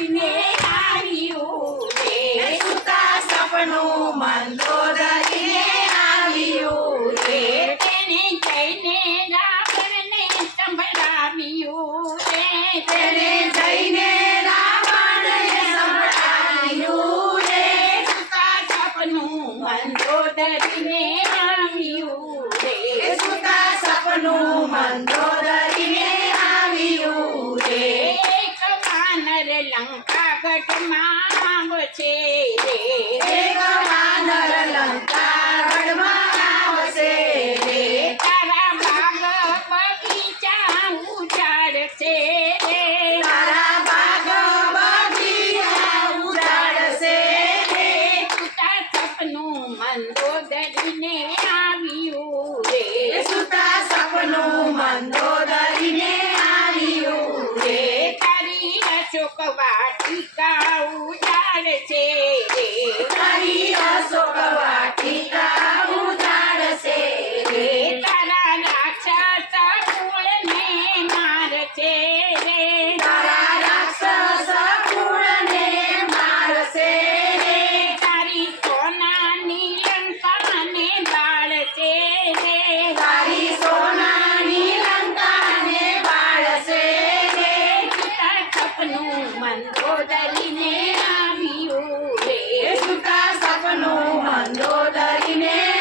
લઈને આવ્યું રે સુતા સપનું મંદોદરીને આવ્યું રે તેને જઈને રાવણને સંભળાવ્યું. રે તેને વાટિકા ઉજાડ છે મારી અશોક મન આવ્યું રે. સુતા સપનો મન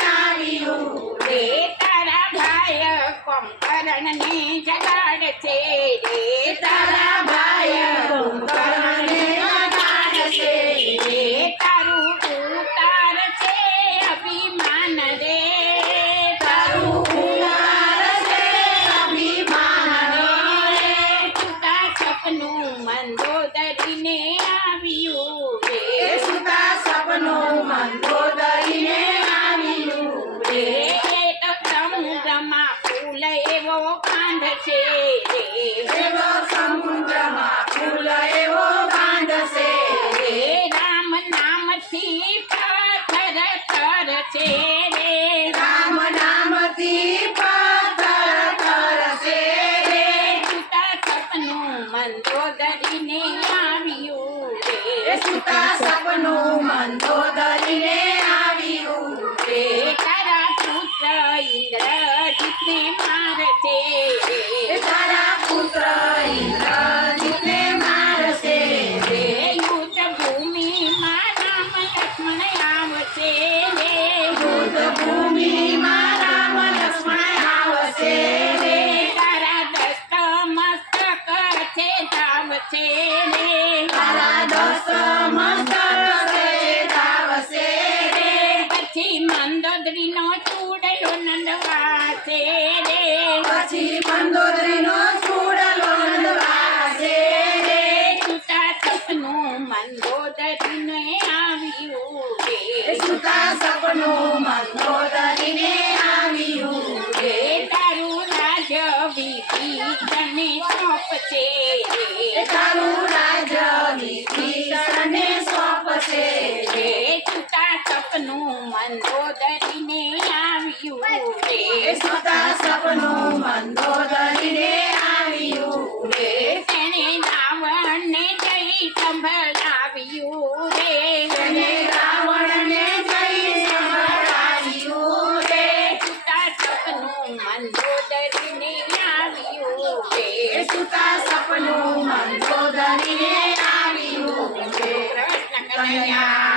આવ્યું રે. તારા ભાય કંકરણને જગાડશે રે. તારા ભાય બાંધ છે એવો સમુદ્રમાં ફૂલ એવો બાંધ રામ નામથી છે રે રામ નામથી પથર તર સપનું મંદોદરીને આવ્યું રે સુતા સપનું મંદોદરીને મંદોદરીનો ચૂડલો નંદવાસે રે પછી મંદોદરીનો ચૂડલો નંદવાસે રે સુતા સપનો મંદોદરીને આવ્યું રે સુતા સપનો મંદોદરીને સોપશે રે છૂટા સપનું મંદોદરીને આવ્યું રે છૂટા સપનું સુતા સપનું મંદોદરીને આવ્યું છે કન્યા